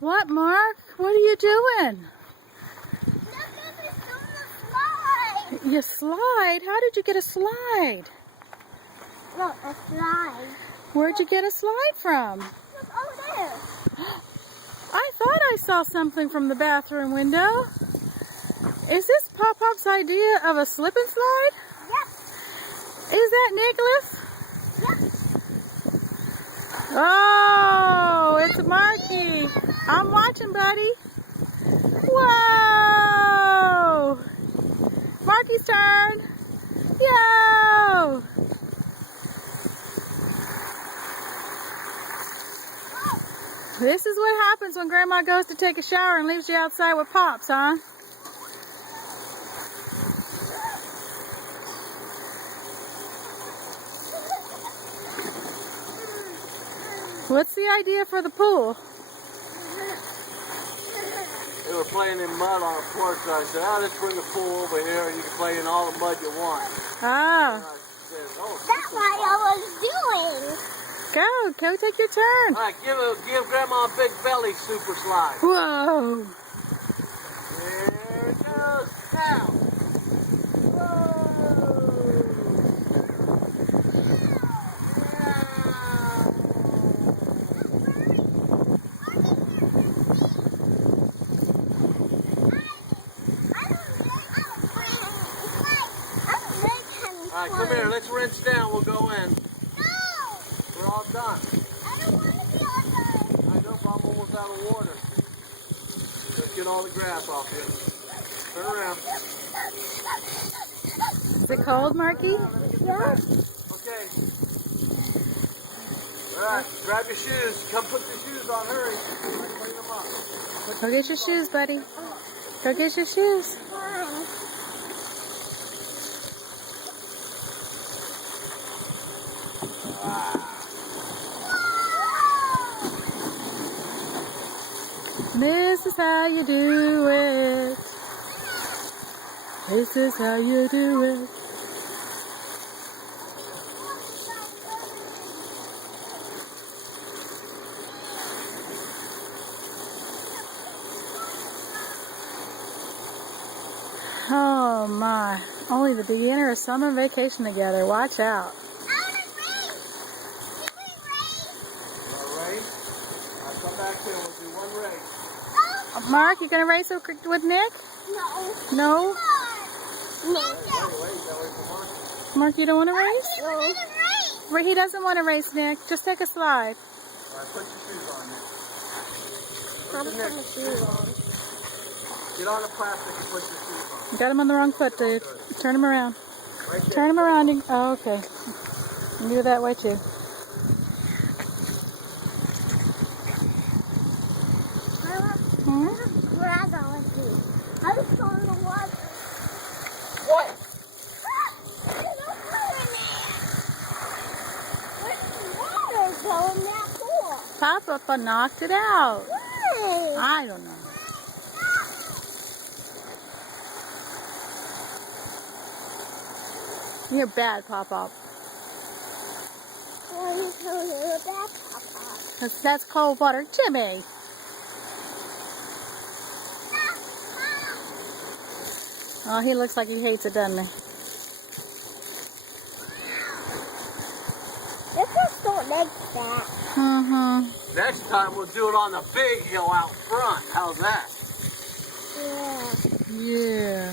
What, Mark? What are you doing? You slide? How did you get a slide? Look, a slide. Where'd you get a slide from? Look over there. I thought I saw something from the bathroom window. Is this Pop-Pop's idea of a slip and slide? Yep. Is that Nicholas? Yep. Oh, it's Marky. I'm watching, buddy. Whoa! Marky's turn. Yo! This is what happens when Grandma goes to take a shower and leaves you outside with Pops, huh? What's the idea for the pool? They were playing in mud on a porch, so I said, let's bring the pool over here and you can play in all the mud you want. Oh. And I said, That's what I was doing. Go take your turn. all right, give Grandma a big belly super slide. Whoa. There it goes. Now. All right, come here. Let's rinse down. We'll go in. No! We're all done. I don't want to be all done. I know, but I'm almost out of water. Let's get all the grass off here. Turn around. Is it cold, Marky? Yeah. Okay. All right, grab your shoes. Come put your shoes on. Hurry. Clean them up. Go get your shoes, buddy. Go get your shoes. Fine. This is how you do it. This is how you do it. Oh my, only the beginner of summer vacation together. Watch out. I want to race. Can we race? All right. I'll come back here. We'll do one race. Mark, you gonna race with Nick? No. No? No. Wait, that way for Mark. Mark, you don't want to race? We want to race. Well, he doesn't want to race, Nick. Just take a slide. All right, put your shoes on there. I'm Put your putting neck- the shoes on. Get on the plastic and put your shoes on. You got him on the wrong foot, dude. Turn him around. Right there. Turn him around. Oh, okay. You do it that way, too. Hmm? Where I going to? I was going to water. What? There's no water in there. Where's the water going in that pool? Papa knocked it out. Why? I don't know. You're bad, Pop-Pop. Why are you telling me about Papa? That's cold water. Jimmy. Oh, he looks like he hates it, doesn't he? This just don't like that. Mm-hmm. Next time we'll do it on the big hill out front. How's that? Yeah. Yeah.